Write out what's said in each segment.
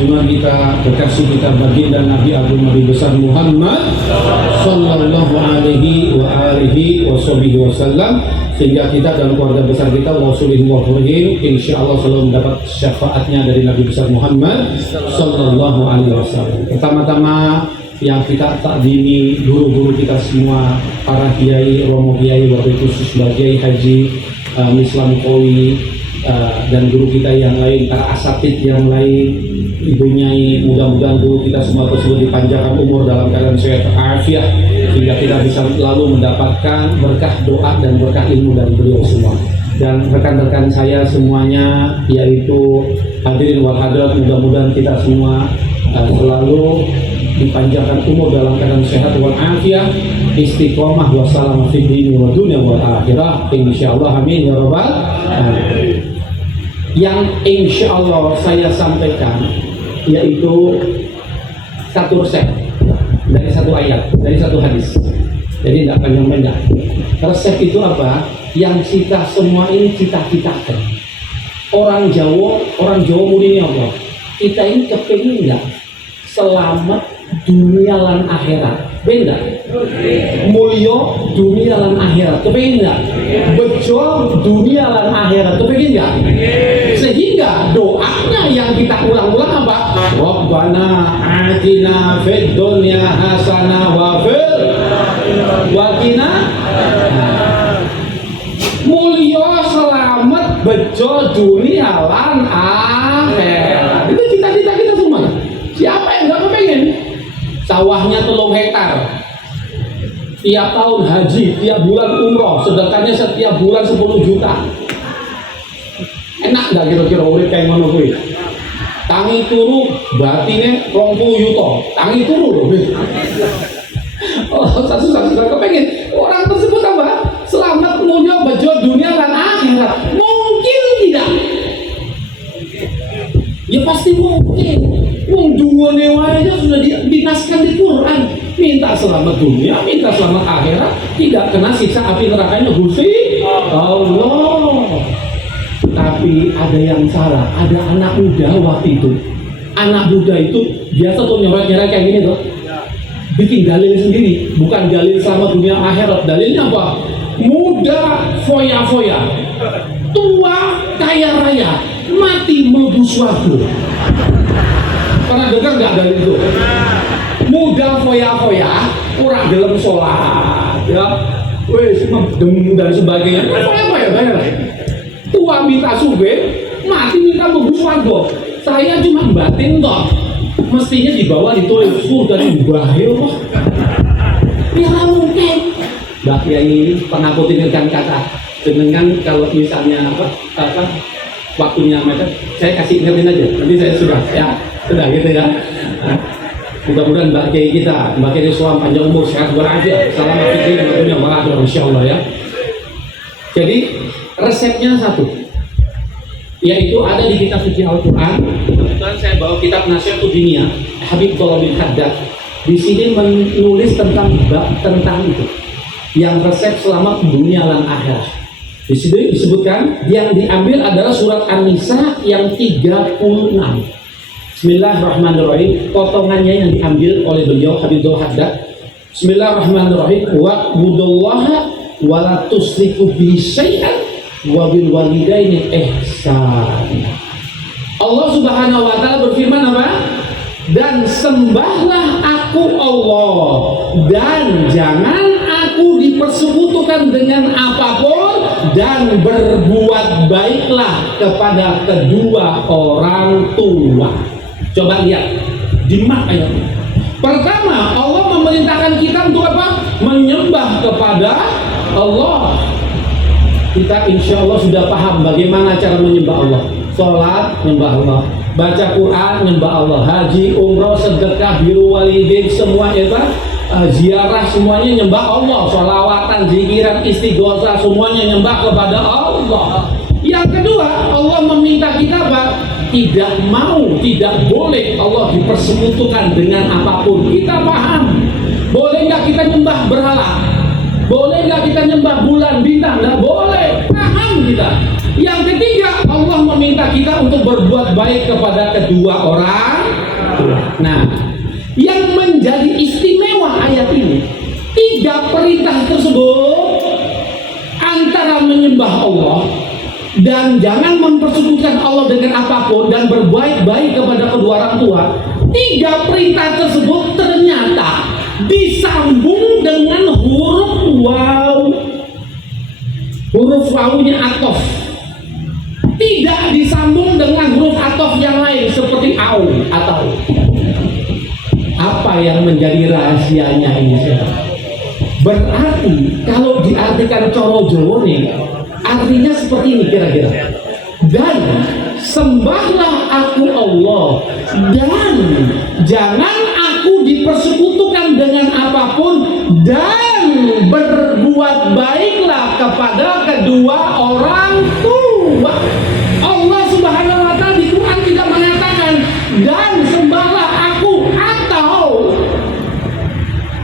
junjungan kita, kekasih kita baginda Nabi Agung Nabi besar Muhammad sallallahu alaihi wa alihi wasallam, sehingga kita dan keluarga besar kita insyaallah selalu mendapat syafaatnya dari Nabi besar Muhammad sallallahu alaihi wasallam. Pertama-tama yang kita takdimi guru-guru kita semua, para kiai, romo kiai, waktu itu sebagai Haji Islam Kowi, dan guru kita yang lain, para asatid yang lain, ibu nyai, mudah-mudahan guru kita semua tersebut dipanjangkan umur dalam keadaan sehat afiat, sehingga kita bisa selalu mendapatkan berkah doa dan berkah ilmu dari beliau semua. Dan rekan-rekan saya semuanya, yaitu hadirin wal hadirat, mudah-mudahan kita semua selalu dipanjangkan umur dalam keadaan sehat wal afiat, istiqomah wassalam fi dini wa dunya wal akhirah, insyaallah, amin ya rabbal alamin. Yang insyaallah saya sampaikan yaitu satu resep dari satu ayat, dari satu hadis, jadi tidak panjang-panjang. Resep itu apa? Yang kita semua ini cita-citakan. Orang Jawa mudine apa? Kita ini kepingin nggak selamat dunia lan akhirat, benda mulio dunia lan akhirat, kepingin nggak? Bejo dunia lan akhirat, kepingin nggak? Sehingga doanya yang kita ulang-ulang apa? Rabbana atina fid dunya hasanah wa fil waqina mulio selamat bejo dunia lan akhirat. Itu cita-cita kita semua. Siapa yang nggak kepengen? Sawahnya 3 hektar, tiap tahun haji, tiap bulan umroh, sedekahnya setiap bulan 10 juta. Enak nggak kira-kira urip kayak ngono kuwi? Tangi turu, batine 20 yuta. Tangi turu loh. Oh, susah kepengen. Orang tersebut apa? Selamat mulia bejo dunia dan akhirat. Mungkin tidak? Ya pasti mungkin. Dua newanya sudah dinaskan di Quran. Minta selamat dunia, minta selamat akhirat, tidak kena siksa api nerakanya Gusti Allah. Tapi ada yang salah. Ada anak muda waktu itu. Anak muda itu biasa tuh nyoret-nyoret kayak gini tuh. Bikin dalil sendiri, bukan dalil selamat dunia akhirat. Dalilnya apa? Muda foya-foya, tua kaya raya, mati mlebu swarga. Pernah dengar nggak dari itu? Muda foya-foya, kurang dalam sholat, ya, wes dem dan sebagainya. Foya-foya banyak. Tua minta sugih, mati minta mlebu swarga. Saya cuma batin toh, mestinya dibawa ditulis surga di bahaya. Ya mungkin. Mbak Kiai ini pernah kutinilkan kata dengan kalau misalnya apa waktunya macam, saya kasih ingetin aja, nanti saya sudah gitu ya. Mudah-mudahan Mbak Kiai kita, Mbak Kiai Islam panjang umur, sehat walafiat, salam fikih dan dunia walafiat insyaallah ya. Jadi resepnya satu, yaitu ada di kitab suci Al-Quran. Kebetulan saya bawa kitab Nasihatul Diniyah Habib Thalib bin Haddad. Di sini menulis tentang itu, yang resep selamat dunia dan akhirat. Di sini disebutkan yang diambil adalah surat An-Nisa yang 36. Bismillahirrahmanirrahim. Potongannya yang diambil oleh beliau Habib Thalib bin Haddad. Bismillahirrahmanirrahim. Wa'budullaha wa la tusyriku bihi syai'an wa bil walidaini ihsan. Allah Subhanahu wa taala berfirman apa? Dan sembahlah aku Allah, dan jangan aku dipersekutukan dengan apapun, dan berbuat baiklah kepada kedua orang tua. Coba lihat di mak ayatnya. Pertama, Allah memerintahkan kita untuk apa? Menyembah kepada Allah. Kita insya Allah sudah paham bagaimana cara menyembah Allah. Sholat, nyembah Allah. Baca Quran, nyembah Allah. Haji, umroh, sedekah, biru walidain, semua itu ziarah, semuanya nyembah Allah. Sholawatan, zikiran, istighosah, semuanya nyembah kepada Allah. Yang kedua, Allah meminta kita apa? Tidak mau, tidak boleh Allah dipersekutukan dengan apapun. Kita paham. Boleh nggak kita nyembah berhala? Boleh nggak kita nyembah bulan, bintang? Nggak boleh. Paham kita. Yang ketiga, Allah meminta kita untuk berbuat baik kepada kedua orang tua. Nah, yang menjadi istimewa ayat ini, 3 perintah tersebut antara menyembah Allah dan jangan mempersekutukan Allah dengan apapun dan berbuat baik kepada kedua orang tua. 3 perintah tersebut ternyata disambung dengan huruf waw. Huruf wawunya atof, tidak disambung dengan huruf atof yang lain seperti au atau. Apa yang menjadi rahasianya ini? Berarti kalau diartikan coro Jawa nih, artinya seperti ini kira-kira. Dan sembahlah aku Allah dan jangan aku dipersekutukan dengan apapun dan berbuat baiklah kepada kedua orang tua. Allah Subhanahu wa taala di Quran tidak mengatakan dan sembahlah aku atau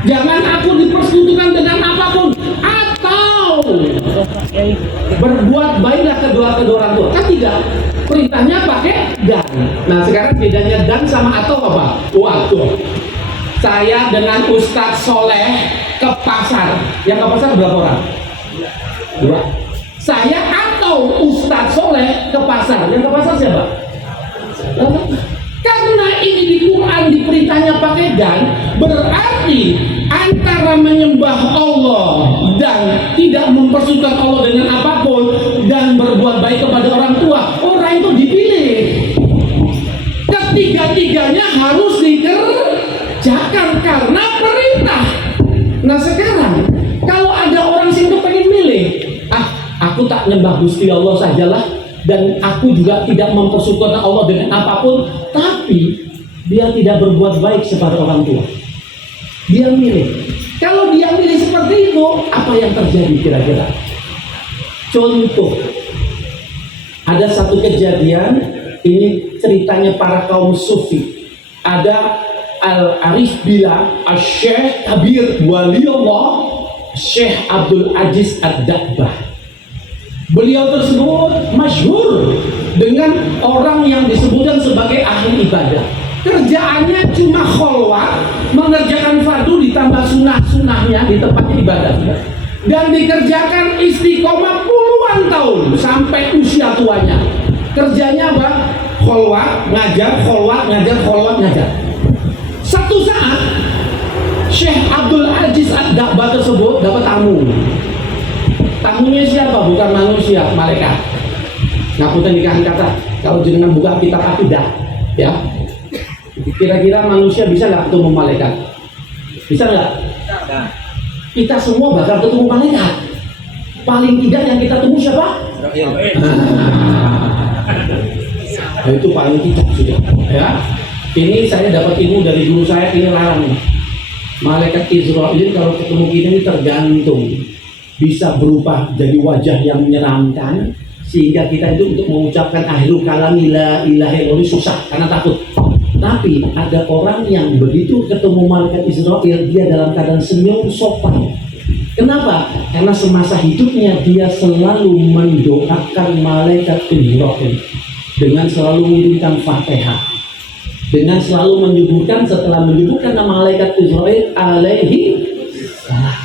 jangan aku dipersekutukan dengan apapun atau berbuat baiklah kedua orang tua. Kan tidak, perintahnya pakai dan. Nah sekarang bedanya dan sama atau apa? Waktu saya dengan Ustadz Soleh ke pasar, yang ke pasar berapa orang? 2. Saya atau Ustadz Soleh ke pasar, yang ke pasar siapa? Karena ini di Quran diperintahnya pakai dan, berarti antara menyembah Allah dan tidak mempersekutukan Allah dengan apapun dan berbuat baik kepada orang tua, orang itu dipilih. Ketiga-tiganya harus dikerjakan karena perintah. Nah sekarang kalau ada orang sing pengen milih, aku tak nyembah Gusti Allah sajalah dan aku juga tidak mempersekutukan Allah dengan apapun, tapi dia tidak berbuat baik kepada orang tua. Dia milih. Kalau dia milih seperti itu, apa yang terjadi kira-kira? Contoh, ada satu kejadian, ini ceritanya para kaum sufi. Ada Al-Arif Billah, Al-Syekh Kabir Waliullah, Syekh Abdul Aziz Ad-Dabbah. Beliau tersebut masyhur dengan orang yang disebutkan sebagai ahli ibadah. Kerjaannya cuma kholwat, mengerjakan fardu ditambah sunnah-sunnahnya di tempat ibadah, dan dikerjakan istiqomah puluhan tahun sampai usia tuanya. Kerjanya apa? Kholwat, ngajar, kholwat, ngajar, kholwat, ngajar. Satu saat Syekh Abdul Aziz Ad-Dabbah tersebut dapat tamu. Tamunya siapa? Bukan manusia, malaikat. Ngapunten nikahan kata, kalau jenengan buka kitab akidah, ya. Kira-kira manusia bisa nggak ketemu malaikat? Bisa nggak? Kita semua bakal ketemu malaikat. Paling tidak yang kita tunggu siapa? Nah, itu paling tidak sudah. Ya, ini saya dapat ilmu dari guru saya, ini larang. Malaikat Israel kalau ketemu kita ini tergantung, bisa berubah jadi wajah yang menyeramkan sehingga kita itu untuk mengucapkan akhirul kalam la ilaha illallah susah karena takut. Tapi ada orang yang begitu ketemu malaikat Israel, dia dalam keadaan senyum sopan. Kenapa? Karena semasa hidupnya dia selalu mendoakan malaikat Israel dengan selalu mengirimkan Fatihah, dengan selalu menyebutkan, setelah menyebutkan nama malaikat Israel alaihi salam.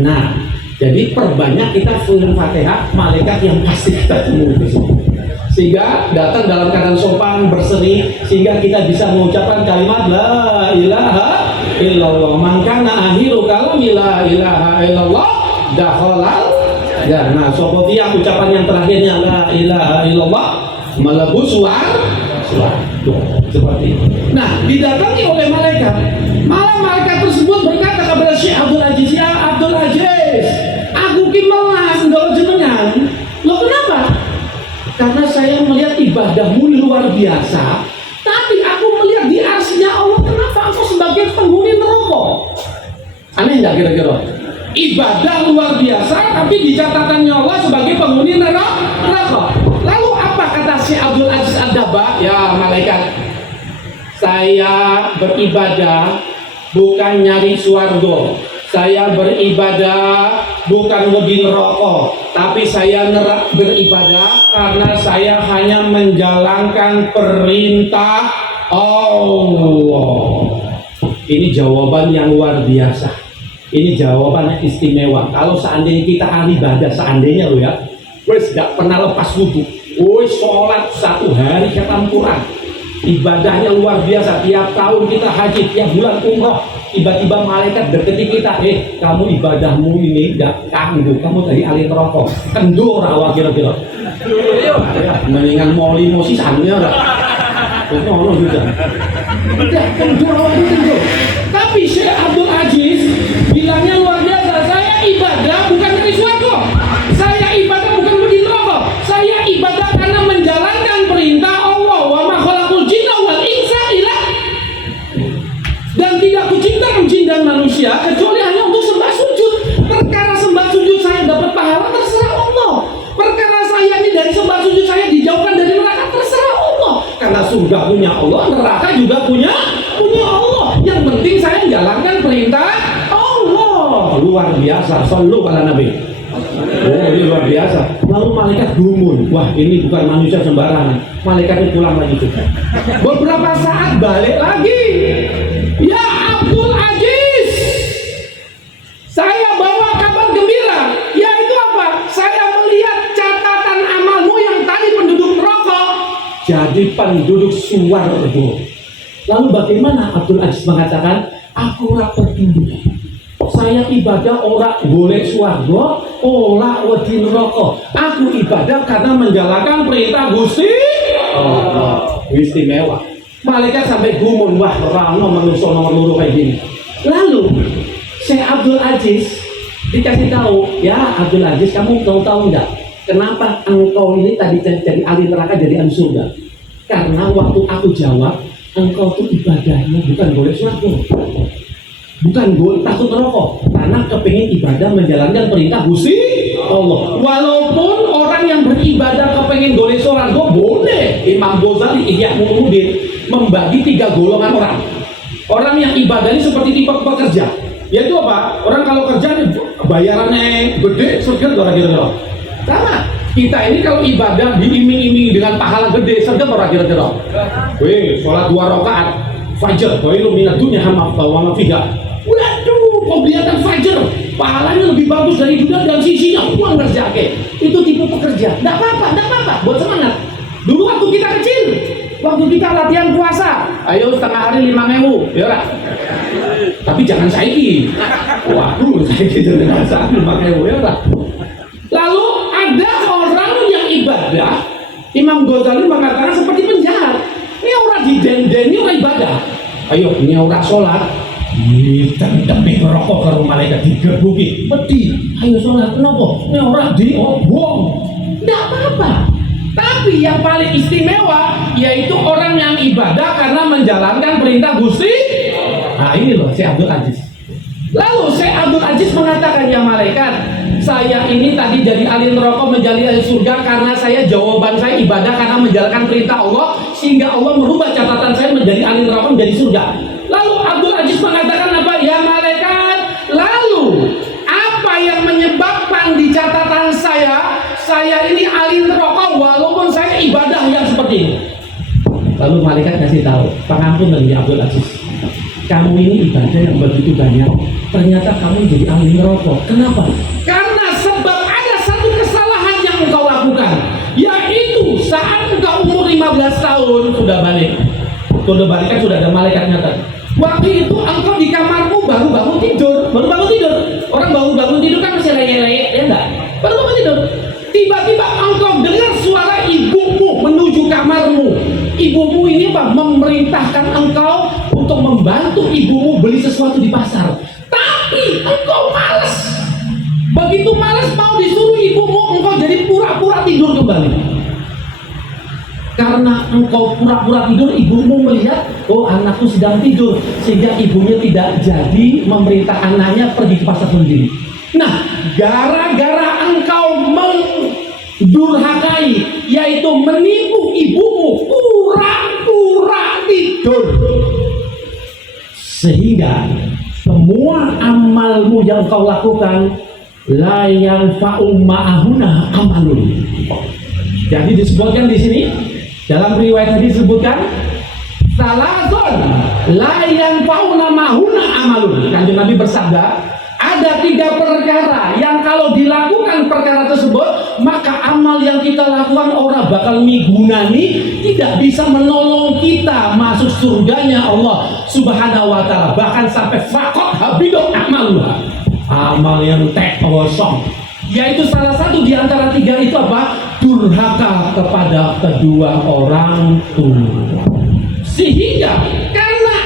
Nah, jadi perbanyak kita film Fatihah malaikat yang pasti kita temui di sini. Sehingga datang dalam keadaan sopan, berseri, sehingga kita bisa mengucapkan kalimat la ilaha illallah. Mangkana akhiru kalami la ilaha illallah dakhalal jannah. Sokotia ucapan yang terakhirnya la ilaha illallah melebu suar seperti itu. Nah, didatangi oleh malaikat. Malah malaikat tersebut berkata kepada Syekh Abdul Aziz, ya Abdul Aziz, aku ki melas ndoro jenengan. Loh kenapa? Karena saya melihat ibadahmu luar biasa, tapi aku melihat di arsy-Nya Allah, kenapa aku sebagai penghuni neraka? Aneh nggak kira-kira? Ibadah luar biasa, tapi di catatannya Allah sebagai penghuni neraka. Lalu apa kata Syekh Abdul Aziz Ad-Dabbah? Ya malaikat, saya beribadah bukan nyari swarga. Saya beribadah bukan wedi neraka, tapi saya beribadah karena saya hanya menjalankan perintah Allah. Ini jawaban yang luar biasa. Ini jawaban yang istimewa. Kalau seandainya kita ahli ibadah, seandainya lo ya, wes gak pernah lepas wudhu, wes sholat 1 hari khatam Quran, ibadahnya luar biasa. Tiap tahun kita haji, tiap bulan umroh, tiba-tiba malaikat deketi kita, kamu ibadahmu ini gak kanggu, kamu tadi ahli neraka, kendur awak kira-kira. Mendingan moli mosisannya lah. Ono juga. Udah kendur awak kendur. Tapi Syekh Abdul Aziz bilangnya luar biasa. Saya ibadah bukan dari surga. Saya ibadah bukan di neraka. Saya ibadah karena menjalankan perintah Allah. Wa ma khalaqul jinna wal insa illa, dan tidak kuciptakan jin dan manusia kecuali hanya untuk sembah sujud. Perkara sembah sujud saya dapat pahala, terserah Allah. Perkara saya ini dari sembah sujud saya dijauhkan dari neraka, terserah Allah. Karena surga punya Allah, neraka juga punya Allah. Yang penting saya menjalankan perintah Allah. Luar biasa. Sallu ala Nabi. Oh, ini luar biasa. Lalu malaikat gumun. Wah, ini bukan manusia sembarangan. Malaikat itu pulang lagi juga. Beberapa saat balik lagi. Ya Abdul Aziz, saya bawa kabar gembira. Yaitu apa? Saya melihat catatan amalmu yang tadi penduduk neraka jadi penduduk surga. Lalu bagaimana? Abdul Aziz mengatakan, aku ora peduli. Saya ibadah ora boleh swarga, ora wedi neraka. Aku ibadah karena menjalankan perintah Gusti Allah. Istimewa. Malaikat sampai gumun, wah rano manusia nomor loro kayak gini. Lalu Syekh Abdul Aziz dikasih tahu, ya Abdul Aziz, kamu tahu enggak kenapa engkau ini tadi jadi ahli neraka jadi ahli surga? Karena waktu aku jawab, engkau tuh ibadahnya bukan boleh swarga, bukan boleh takut neraka, karena kepingin ibadah menjalankan perintah Gusti Allah. Walaupun orang yang beribadah kepingin boleh swarga boleh. Imam Ghazali Ihya Ulumuddin membagi 3 golongan orang. Orang yang ibadahnya seperti tipe pekerja, yaitu apa? Orang kalau kerja bayarannya gede, surga orang kira-kira. Sama. Kita ini kalau ibadah diiming-imingi dengan pahala gede, surga orang kira-kira. Wih, sholat 2 rakaat fajar, khairum minad dunya hamma wa fiha. Waduh, kelihatan fajar, pahalanya lebih bagus dari dunia dan sisinya uang rezeki. Itu tipe pekerja. Enggak apa-apa, buat semangat. Dulu waktu kita kecil, waktu kita latihan puasa, ayo setengah hari 5.000, ya lah. Tapi jangan saiki. Waduh, saiki jangan saiki 5.000, ya lah. Lalu ada orang yang ibadah, Imam Ghazali mengatakan seperti penjahat. Ini orang didendeni orang ibadah. Ayo, ini orang sholat. Demi rokok ke rumah malaikat digebuki. Peti, ayo sholat. Kenapa? Ini orang diobong. Tidak apa-apa. Tapi yang paling istimewa yaitu orang yang ibadah karena menjalankan perintah Gusti. Nah ini loh Syekh Abdul Aziz. Lalu Syekh Abdul Aziz mengatakan, ya malaikat, saya ini tadi jadi ahli neraka menjadi ahli surga karena jawaban saya ibadah karena menjalankan perintah Allah, sehingga Allah merubah catatan saya menjadi ahli neraka menjadi surga. Lalu Abdul Aziz mengatakan apa? Ya malaikat, lalu apa yang menyebabkan di catatan saya ini ahli neraka walaupun saya ibadah yang seperti ini? Lalu malaikat kasih tahu, pengampunan ya Abdul Aziz, kamu ini ibadah yang begitu banyak, ternyata kamu jadi ahli neraka. Kenapa? Karena sebab ada satu kesalahan yang engkau lakukan, yaitu saat engkau umur 15 tahun sudah balik kan sudah ada malaikatnya kan. Waktu itu engkau di kamarmu baru bangun tidur. Orang baru bangun tidur kan masih leyeh-leyeh, ya enggak? Baru bangun tidur. Tiba-tiba engkau dengar suara ibumu menuju kamarmu. Ibumu ini apa? Memerintahkan engkau untuk membantu ibumu beli sesuatu di pasar. Tapi engkau malas. Begitu malas mau disuruh ibumu, engkau jadi pura-pura tidur kembali. Karena engkau pura-pura tidur, ibumu melihat, oh anakku sedang tidur, sehingga ibunya tidak jadi memerintah anaknya pergi ke pasar sendiri. Nah, gara-gara engkau mendurhakai, yaitu menipu ibumu, pura-pura tidur, sehingga semua amalmu yang kau lakukan la yanfa'u ma'ahuna amalun. Jadi disebutkan di sini dalam riwayat tadi disebutkan Salasun la yanfa'una mahuna amalun. Kanjeng Nabi bersabda, ada 3 perkara yang kalau dilakukan perkara tersebut, maka amal yang kita lakukan orang bakal migunani, tidak bisa menolong kita masuk surganya Allah Subhanahu wa ta'ala. Bahkan sampai faqat habidu amalullah, amal yang kosong. Yaitu salah satu di antara 3 itu apa? Durhaka kepada kedua orang tua. Sehingga karena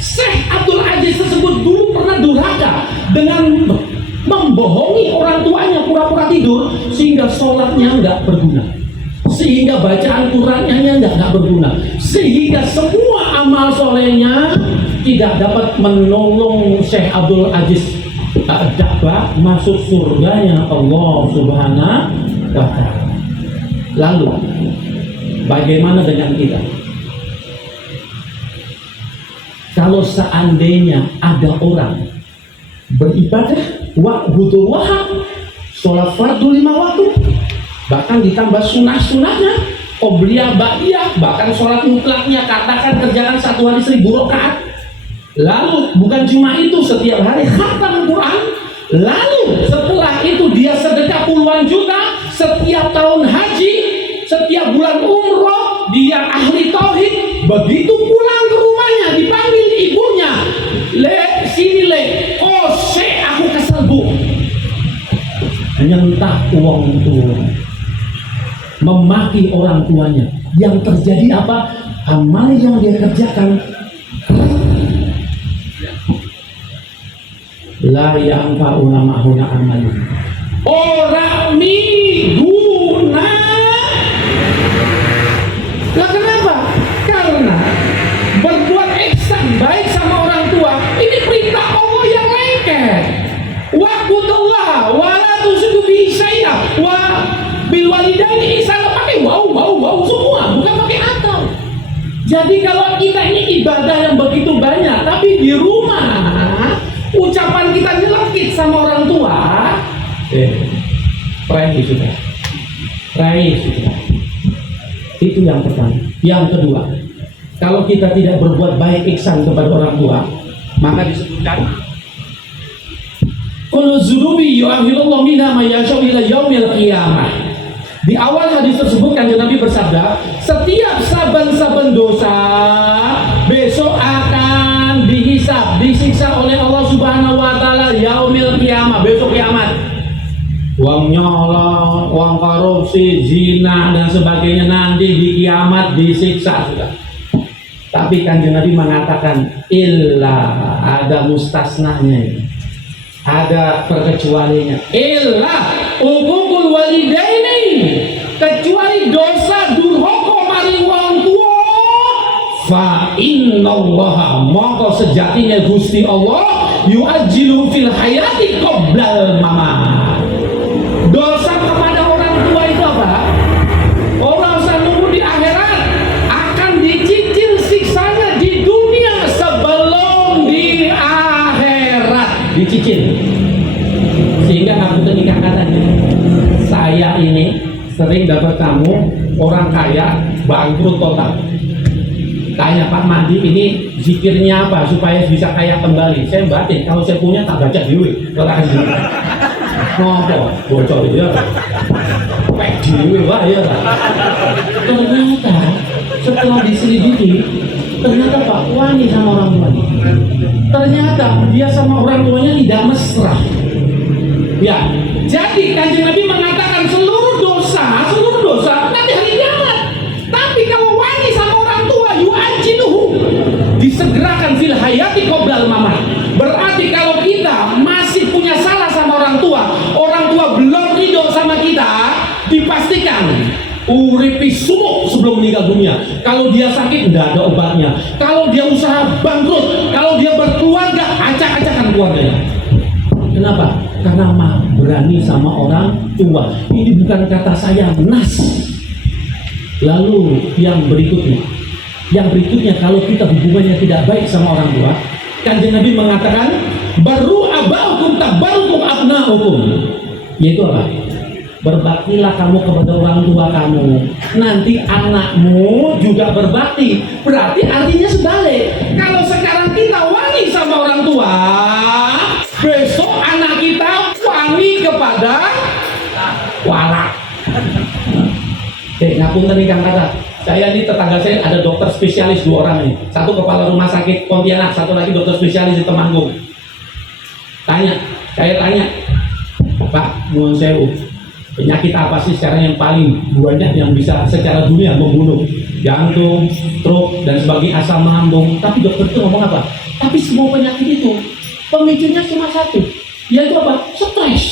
Syekh Abdul Aziz tersebut dulu pernah durhaka dengan membohongi orang tuanya, pura-pura tidur, sehingga sholatnya nggak berguna, sehingga bacaan Qurannya nggak berguna, sehingga semua amal solehnya tidak dapat menolong Syekh Abdul Aziz dapat masuk surganya Allah Subhanahu wa ta'ala. Lalu bagaimana dengan kita? Kalau seandainya ada orang beribadah wa'budullah, sholat fardu 5 waktu, bahkan ditambah sunah-sunahnya, qobliyah, ba'diyah, bahkan sholat mutlaknya, katakan kerjakan 1 hari 1000 rakaat. Lalu bukan cuma itu, setiap hari khatam Quran. Lalu setelah itu dia sedekah puluhan juta, setiap tahun haji, setiap bulan umroh, dia ahli tauhid. Begitu pulang ke rumahnya dipanggil ibunya, le sini le, oh aku kesel bu, nyentak uang tua, memaki orang tuanya. Yang terjadi apa? Amal yang dia kerjakan la yanfa'una mahuna amalun, orang miguna. Lah kenapa? Karena berbuat ihsan baik sama orang tua ini perintah Allah yang lengket. Wa'budullah wa la tusyriku bihi syai'an wa bil walidaini ihsana, pakai wow semua, bukan pakai atau. Jadi kalau kita ini ibadah yang begitu banyak, tapi di rumah ucapan kita nyelekit sama orang tua, prei sudah. Itu yang pertama. Yang kedua, kalau kita tidak berbuat baik ihsan kepada orang tua, maka disebutkan kullu dzunubi yu'akhirullahu minha ma yasha'u ila yaumil qiyamah. Di awal hadis tersebut Kanjeng Nabi bersabda, setiap saben-saben dosa besok akan dihisab, disiksa oleh Allah Subhanahu wa ta'ala yaumil qiyamah, besok kiamat. Uang nyolong, uang korupsi, zina dan sebagainya nanti di kiamat disiksa sudah. Tapi Kanjeng Nabi mengatakan illa, ada mustasnanya, ada perkecualiannya. Illa uququl walidaini, kecuali dosa durhaka maring wong tua. Fa innallaha, maka sejatinya Gusti Allah yu'ajjilu fil hayati qoblal mamat. Dosa kepada orang tua itu apa? Orang usah nunggu di akhirat, akan dicicil siksanya di dunia sebelum di akhirat dicicil. Sehingga aku ketika katanya, saya ini sering dapat tamu orang kaya bangkrut total. Tanya Pak Mandi, ini zikirnya apa supaya bisa kaya kembali? Saya batin, kalau saya punya tak baca dulu. Ngopo bocor ya, pek dhewe wae ya. Ternyata setelah diselidiki, ternyata Pak wani sama orang tuanya. Ternyata dia sama orang tuanya tidak mesra. Ya, jadi Kanjeng Nabi mengatakan seluruh dosa nanti hari kiamat. Tapi kalau wani sama orang tua, yu'ajjiluhu, disegerakan fil hayati qoblal mamat. Berarti kalau kita masih punya salah sama orang tua belum ridho sama kita, dipastikan uripi sumuk sebelum meninggal dunia. Kalau dia sakit tidak ada obatnya, kalau dia usaha bangkrut, kalau dia berkeluarga acak-acakan keluarganya. Kenapa? Karena berani sama orang tua. Ini bukan kata saya, nas. Lalu yang berikutnya kalau kita hubungannya tidak baik sama orang tua, Kanjeng Nabi mengatakan baru abaukum tabarukum abnaukum, yaitu apa? berbaktilah kamu kepada orang tua kamu, nanti anakmu juga berbakti. Berarti artinya sebalik. Kalau sekarang kita wani sama orang tua, besok anak kita wani kepada wala. Ngapunten nih Kang Kata, saya ini tetangga saya ada dokter spesialis 2 orang nih, satu kepala rumah sakit Pontianak, satu lagi dokter spesialis di Temanggung. Saya tanya, Pak, nuwun sewu, penyakit apa sih sekarang yang paling banyak yang bisa secara dunia membunuh? Jantung, stroke, dan sebagainya, asam lambung. Tapi dokter itu ngomong apa? Tapi semua penyakit itu pemicunya cuma satu, yaitu apa? Stres,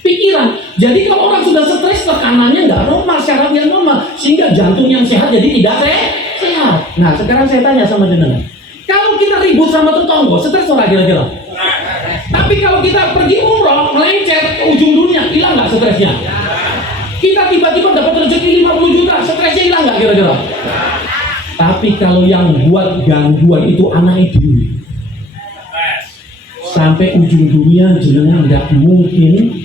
pikiran. Jadi kalau orang sudah stres, tekanannya nggak normal, syaraf yang normal, sehingga jantung yang sehat jadi tidak sehat. Nah sekarang saya tanya sama jenengan, kalau kita ribut sama tetangga, stres orang kira-kira? Tapi kalau kita pergi umroh, melencet ke ujung dunia, hilang nggak stresnya? Kita tiba-tiba dapat rezeki 50 juta, stresnya hilang nggak kira-kira? Tapi kalau yang buat gangguan itu anak itu, sampai ujung dunia jenengan nggak mungkin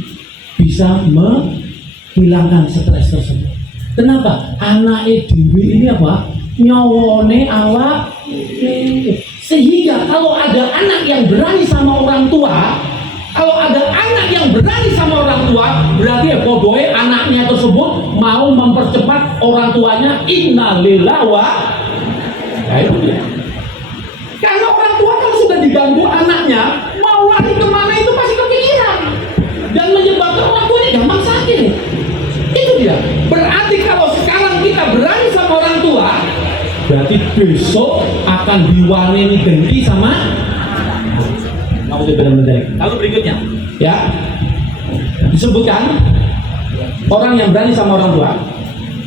bisa menghilangkan stres tersebut. Kenapa? Anak itu ini apa? Nyawone awak. Sehingga kalau ada anak yang berani sama orang tua, berarti ya bodohnya anaknya tersebut mau mempercepat orang tuanya. Innalillahi wa itu dia. Karena orang tua kalau sudah diganggu anaknya, mau lari kemana itu pasti kepikiran dan menyebabkan orang tuanya gampang sakit. Itu dia. Berarti kalau sekarang kita berani sama orang tua, berarti besok akan diwarnai ganti sama Lalu berikutnya ya disebutkan orang yang berani sama orang tua,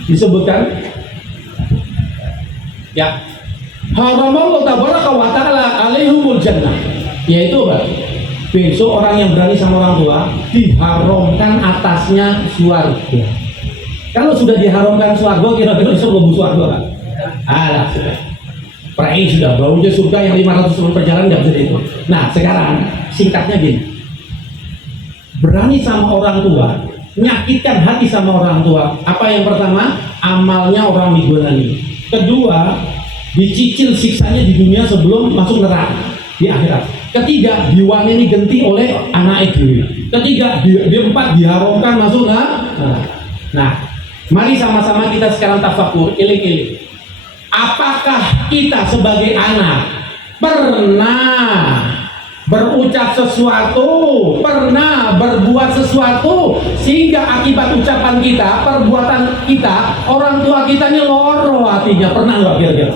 disebutkan ya haramallahu tabaraka wa ta'ala alaihumul jannah, yaitu apa? Besok orang yang berani sama orang tua diharamkan atasnya surga. Kalau sudah diharamkan surga, kira-kira besok belum surga kan? Alah sudah. Prai sudah baunya surga yang 500 tahun perjalanan nggak bisa itu. Nah sekarang singkatnya gini, berani sama orang tua, menyakitkan hati sama orang tua. Apa yang pertama? Amalnya orang migolani. Kedua, dicicil siksanya di dunia sebelum masuk neraka di akhirat. Ketiga, diwanini genti oleh anak itu. Ketiga, diempat diharamkan masuk neraka. Nah, mari sama-sama kita sekarang tafakur, iling-iling. Apakah kita sebagai anak pernah berucap sesuatu, pernah berbuat sesuatu sehingga akibat ucapan kita, perbuatan kita, orang tua kita ini loro hatinya? Pernah nggak kira-kira?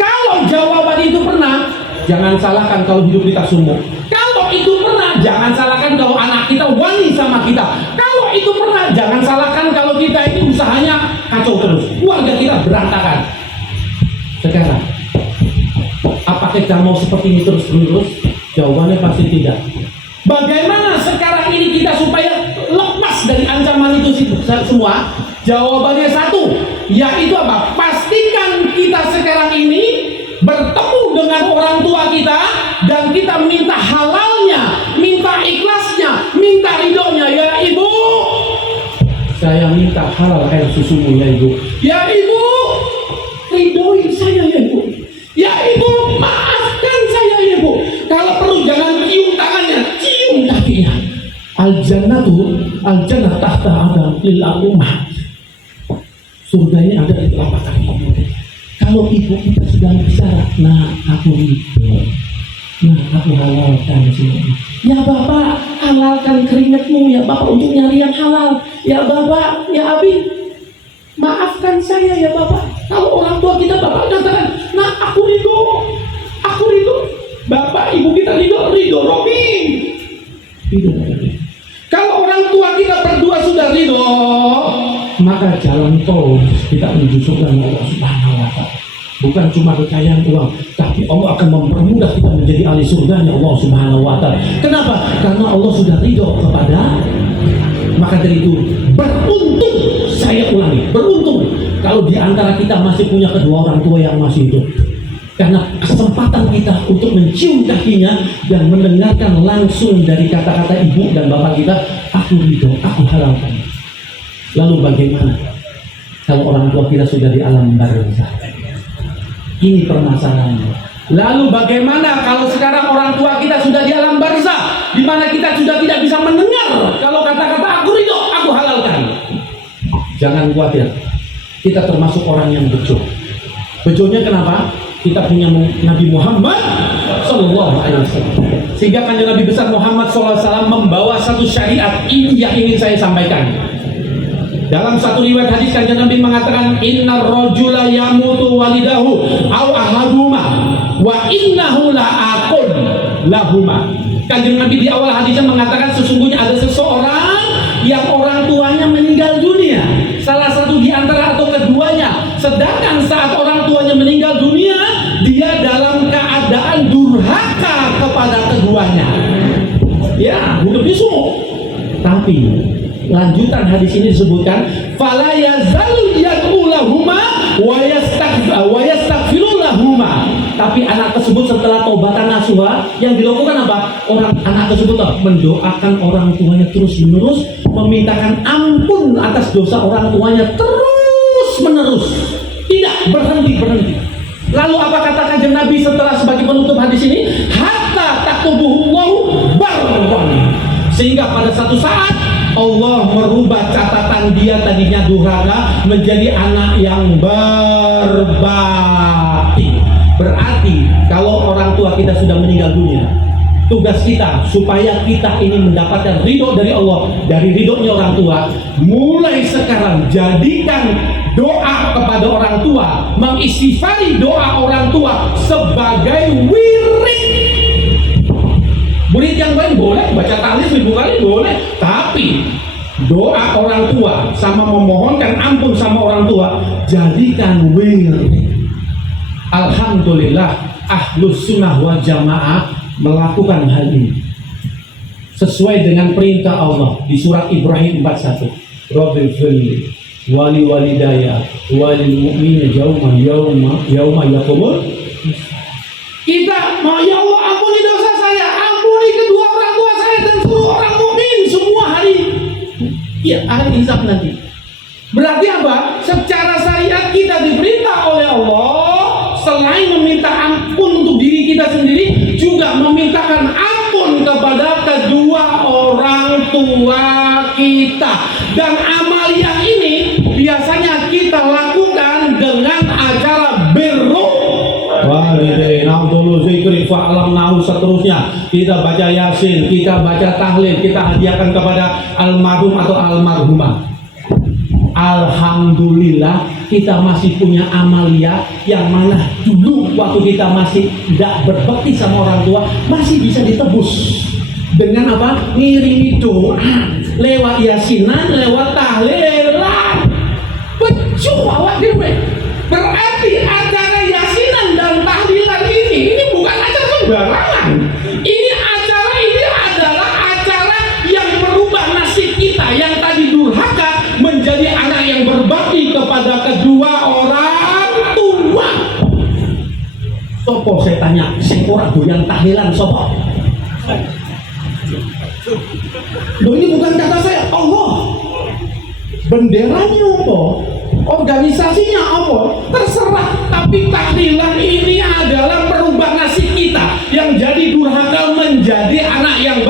Kalau jawaban itu pernah, jangan salahkan kalau hidup kita sumuk. Kalau itu pernah, jangan salahkan kalau anak kita wani sama kita. Kalau itu pernah, jangan salahkan kalau kita ini usahanya kacau terus, keluarga kita berantakan. Sekarang, apa kita mau seperti ini terus-menerus? Jawabannya pasti tidak. Bagaimana sekarang ini kita supaya lepas dari ancaman itu semua? Jawabannya satu, yaitu apa? Pastikan kita sekarang ini bertemu dengan orang tua kita dan kita minta halalnya, minta ikhlasnya, minta ridhonya. Ya ibu, saya minta halal air susumu ya ibu. Ya ibu, ridhoi saya ya ibu. Ya ibu, maafkan saya ya ibu. Kalau perlu jangan cium tangannya, cium kakinya. Al-jannah tahta ada lil ummah. Surga ini ada di telapak kaki. Kalau ibu kita sudah bicara, nah aku ridho, nah aku halalkan semua. Ya bapak, halalkan keringatmu ya bapak untuk nyari yang halal. Ya bapak, ya abi, maafkan saya ya bapak. Kalau orang tua kita bapak katakan, nah aku ridho. Bapak ibu kita ridho Robi. Kalau orang tua kita berdua sudah ridho, maka jalan tol kita menuju surga Allah Subhanahu wa Ta'ala. Bukan cuma kekayaan uang, tapi Allah akan mempermudah kita menjadi ahli surganya Allah Subhanahu wa Ta'ala. Kenapa? Karena Allah sudah ridho kepada. Maka dari itu beruntung, saya ulangi, beruntung kalau di antara kita masih punya kedua orang tua yang masih hidup. Karena kesempatan kita untuk mencium kakinya dan mendengarkan langsung dari kata-kata ibu dan bapak kita, aku ridho, aku halalkan. Lalu bagaimana kalau orang tua kita sudah di alam barzakh? Ini permasalahannya. Lalu bagaimana kalau sekarang orang tua kita sudah di alam barzakh, di mana kita sudah tidak bisa mendengar kalau kata-kata aku ridho, aku halalkan? Jangan khawatir, kita termasuk orang yang bejo. Bejonya kenapa? Kita punya Nabi Muhammad Sallallahu Alaihi Wasallam. Sehingga kanjeng Nabi besar Muhammad Sallallahu Alaihi Wasallam membawa satu syariat ini yang ingin saya sampaikan. Dalam satu riwayat hadis kanjeng Nabi mengatakan, Innar rajula yamutu walidahu au ahaduma wa innahu la aqul lahuma. Kanjeng Nabi di awal hadisnya mengatakan sesungguhnya ada seseorang yang orang tuanya meninggal dunia, salah satu di antara atau keduanya. Sedangkan saat orang tuanya meninggal dunia, dia dalam keadaan durhaka kepada keduanya. Ya, bukan bisu. Tapi lanjutan hadis ini disebutkan, fala yazal yad'u lahuma wa yastaghfiru lahuma. Tapi anak tersebut setelah taubatan nasuha, yang dilakukan apa? Anak tersebut mendoakan orang tuanya terus menerus, memintakan ampun atas dosa orang tuanya terus menerus, tidak berhenti. Lalu apa kata kanjeng Nabi setelah sebagai penutup hadis ini? Hatta taktubuhullahu barran. Sehingga pada satu saat Allah merubah catatan dia tadinya durhaka menjadi anak yang berbakti. Berarti kalau orang tua kita sudah meninggal dunia, tugas kita supaya kita ini mendapatkan ridho dari Allah, dari ridhonya orang tua, mulai sekarang jadikan doa kepada orang tua, mengistighfari doa orang tua sebagai wirid. Murid yang lain boleh baca tahlil 1000 kali boleh, tapi doa orang tua sama memohonkan ampun sama orang tua jadikan wirid. Alhamdulillah Ahlus Sunnah wal Jamaah melakukan hal ini sesuai dengan perintah Allah di surat Ibrahim 41. Rabbil firli wali walidaya walil mu'mina yauma yaqumul. Kita mau, ya Allah ampuni dosa saya, ampuni kedua orang tua saya dan seluruh orang mukmin semua hari hisab nanti. Berarti apa? Secara syariat kita diperintah oleh Allah selain meminta ampun untuk diri kita sendiri, juga memintakan ampun kepada kedua orang tua kita. Dan amal yang ini biasanya kita lakukan dengan acara birru walidain, abdul zikri fa'lam nahu, seterusnya. Kita baca yasin, kita baca tahlil, kita hadiahkan kepada almarhum atau almarhumah. Alhamdulillah kita masih punya amalia yang mana dulu waktu kita masih tidak berbakti sama orang tua masih bisa ditebus dengan apa? Ngirimi doa lewat yasinan, lewat tahlilan. Becu awak dewe. Berarti acara yasinan dan tahlilan ini bukan acara sembarangan. Ini adalah acara yang merubah nasib kita yang tadi durhaka menjadi anak yang berbakti kepada kedua orang tua. Sopo saya tanya, sing ora doyan tahlilan sopo? Loh, ini bukan kata saya, Allah. Benderanya apa? Organisasinya apa? Terserah. Tapi tahlilan ini adalah merubah nasib kita yang jadi durhaka menjadi anak yang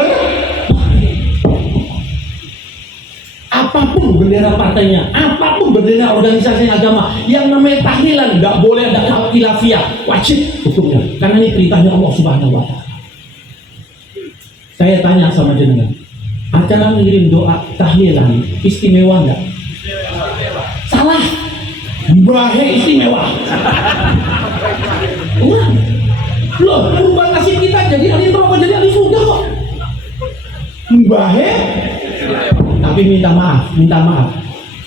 apapun bendera partainya, apapun bendera organisasi agama, yang namanya tahlilan nggak boleh ada khilafiyah, wajib hukumnya, karena ini perintahnya Allah Subhanahu wa Ta'ala. Saya tanya sama jenengan, acara ngirim doa tahlilan istimewa nggak? Salah, bahe istimewa. Loh, merubah nasib kita jadi ahli neraka, jadi ahli surga kok. Bahe. Tapi minta maaf.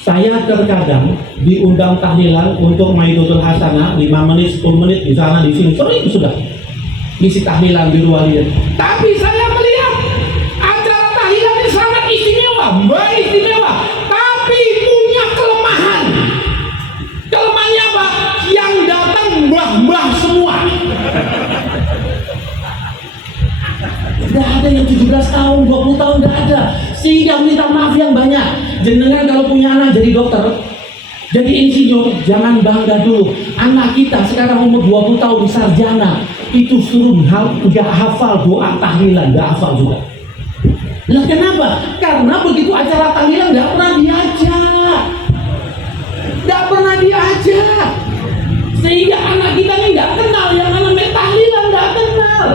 Saya terkadang diundang tahlilan untuk Maidotul Hasanah 5 menit, 10 menit di sana di sini, sering sudah ngisi tahlilan di luar ini. Tapi saya melihat acara tahlilan ini sangat istimewa, baik istimewa, tapi punya kelemahan. Kelemahannya apa? Yang datang mbah-mbah semua. Kalian kalau punya anak jadi dokter, jadi insinyur, jangan bangga dulu. Anak kita sekarang umur 20 tahun sarjana, itu suruh nggak hafal doa tahlilan, nggak hafal juga. Lah kenapa? Karena begitu acara tahlilan nggak pernah diajak, nggak pernah diajak, sehingga anak kita ini nggak kenal yang namanya tahlilan, nggak kenal.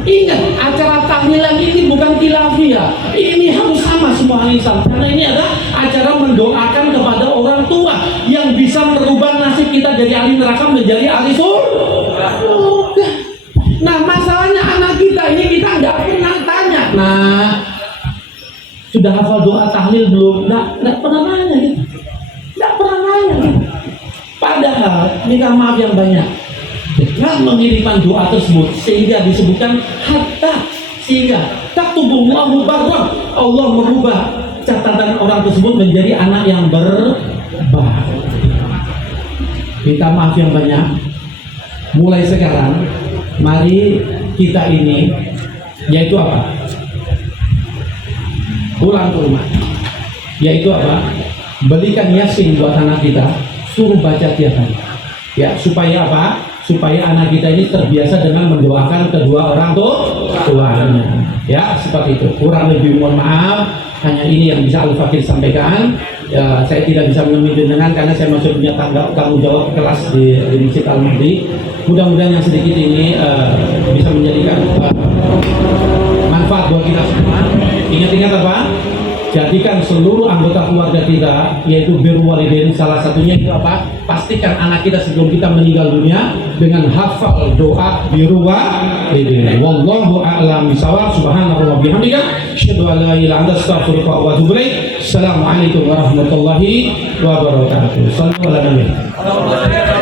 Ingat, acara tahlilan ini bukan khilafiyah, ini harus sama semua Islam, karena ini adalah acara mendoakan kepada orang tua yang bisa merubah nasib kita dari ahli neraka menjadi ahli surga. Nah, masalahnya anak kita ini kita nggak pernah tanya. Nah, sudah hafal doa tahlil belum? Nggak pernah nanya gitu. Nggak pernah nanya gitu. Padahal, minta maaf yang banyak, dengan mengirimkan doa tersebut sehingga disebutkan hatta, sehingga taktubullahu barra, Allah merubah catatan orang tersebut menjadi anak yang berbah. Minta maaf yang banyak. Mulai sekarang mari kita ini, yaitu apa? Pulang ke rumah, yaitu apa? Belikan Yasin buat anak kita, suruh baca tiap hari. Ya, supaya apa? Supaya anak kita ini terbiasa dengan mendoakan kedua orang tuanya. Ya, seperti itu. Kurang lebih mohon maaf, hanya ini yang bisa Al-Fakir sampaikan. Ya, saya tidak bisa menemui dengan karena saya masih punya tanggung jawab kelas di Masjid Al-Mahdi. Mudah-mudahan yang sedikit ini bisa menjadikan manfaat buat kita semua. Ingat-ingat apa? Jadikan seluruh anggota keluarga kita, yaitu birrul walidain, salah satunya itu apa? Pastikan anak kita sebelum kita meninggal dunia dengan hafal doa birrul walidain. Wallahu a'lam bishawab. Subhanallahi wa bihamdika, asyhadu an la ilaha illa anta, astaghfiruka wa atubu ilaik. Assalamualaikum warahmatullahi wabarakatuh. Sallallahu alaihi wasallam.